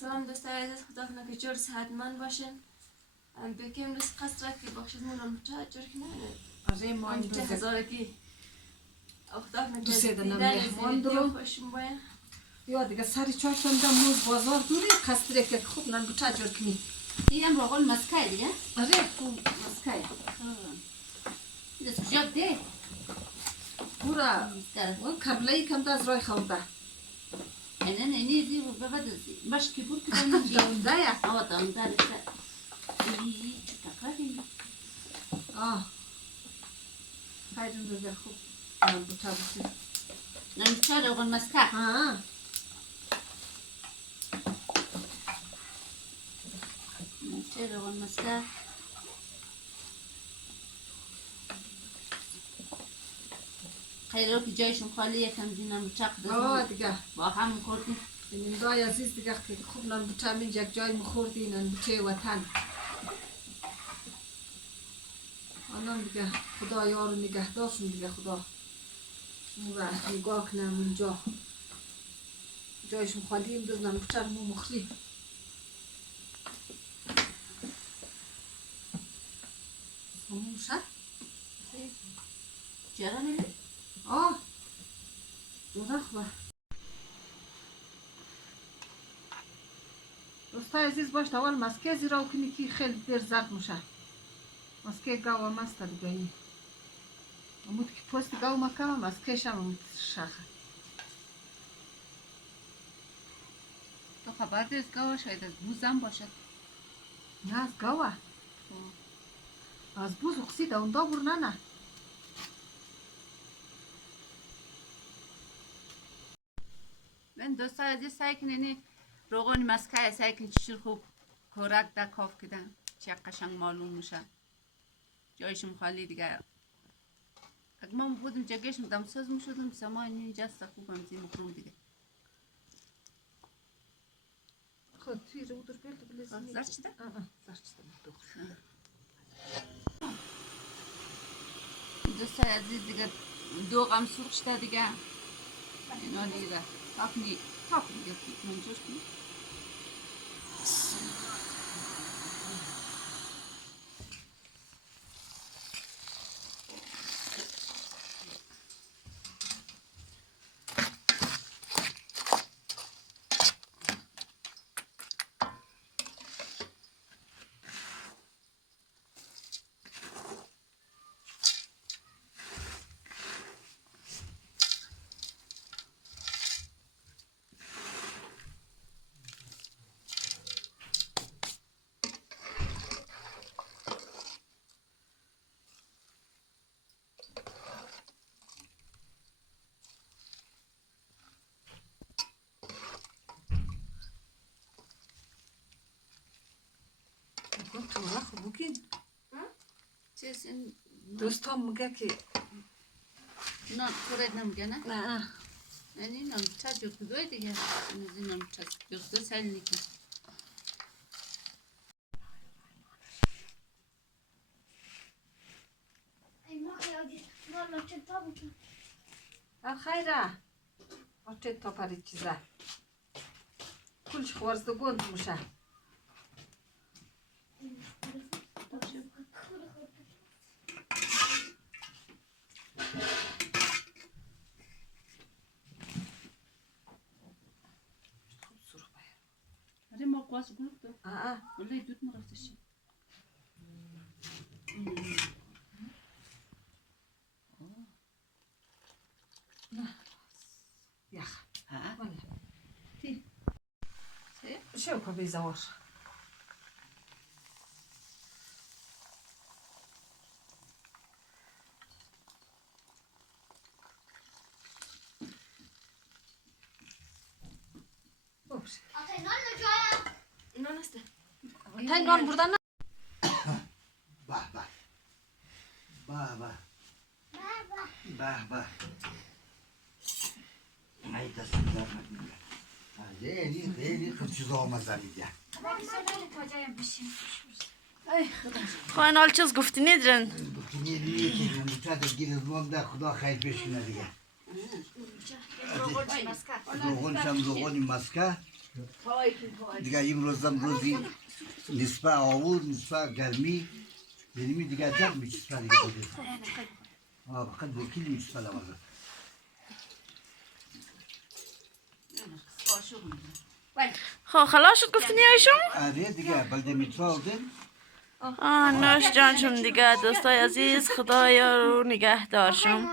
Selam dostlar, kudakna geçiyor saatman başın. Bekim de kasrak ki bakışız mı olmuşça çırkına. Arayayım mı? Amca hazır ki. Kudakna Düseyden amca. Hoşum baya. Yo, diga sari çarşamba muz bazar duri kastrek ya खूब nan bıça çırkını. Diyem roğol maskaydı ya. Arayayım. Maskay. Bir de sıcak değil. Bura. O kablayı kamda azray xavda. Enen eni di bu baba da baş ki bu kitabın Damda ya. Ama damda işte. İyi takar değil. Ah. Hayrın da खूब nan bıça bıça. Lan çare roğol maskay. Ha. Çare roğol maskay. خیلی که جایشون خالیه کم زینم بچق آه دیگه با هم کردیم این دای عزیز دیگه خوب نان بچه من یک جای مخوردی نان بچه وطن الان دیگه خدا یارو نگهدارشون دیگه خدا مورا نگاه کنم اونجا جایشون خالی امروز نان بچه رو مخلی همون شد چرا میلی؟ آه جدا خوبه دوستای عزیز باش اول مسکه زیرا کنی که خیلی دیر زرد میشه مسکه گاو ماست دیگه این امود که پوست گاو مکه مسکه شم امود شاخه تو خبر داری از گاو شاید از بوزم باشد نه از گاوه از بوز اقصید اوندا برنه نه من دوستا عزیز سعی کنین روغن مسکه سعی کنین چشور خوب کورک در کاف کدن چه قشنگ معلوم میشه جایشون خالی دیگه اگه ما بودم جگهشم دمساز میشدم سما اینجا است خوب هم زی مخروم دیگه خود توی رو در بیل بلیزنی زرد شده؟ زرد شده دوستا عزیز دیگه دوغم سرخ شده دیگه اینا دیگه تاپنی منجور کنی تو رخ بگین چیز این دوستان میگه که نه کورد نمیگه نه؟ نه یعنی نم چه جور کدوی دیگه نم چه جور کدوی سال نیکی خیره آچه تا پری چیزه کلش خوارزده گند میشه آره ما قواس گروه دو والله دوت مرفتشی یخ ها تی شو که بیزوار Non işte. Tay non buradan Bah bah. Bah bah. Bah bah. Hayda sizler. Zeyni kırçız olmaz Ali ya. خواهن حال چیز گفتی ندارن Gittiğini niye ki bu çadır girin onda Xudo hayır peşine diye. Doğun şam doğun maska. دیگه این روزم روزی نسبه آور نسبه گرمی یعنی دیگه جب میچسبه دیگه بوده فقط وکیلی میچسبه لوازم خب خلاص شد گفتی نیایشون؟ آره دیگه بلده میتوا بودن نوش جانشون دیگه دوستای عزیز خدایا رو نگهدارشون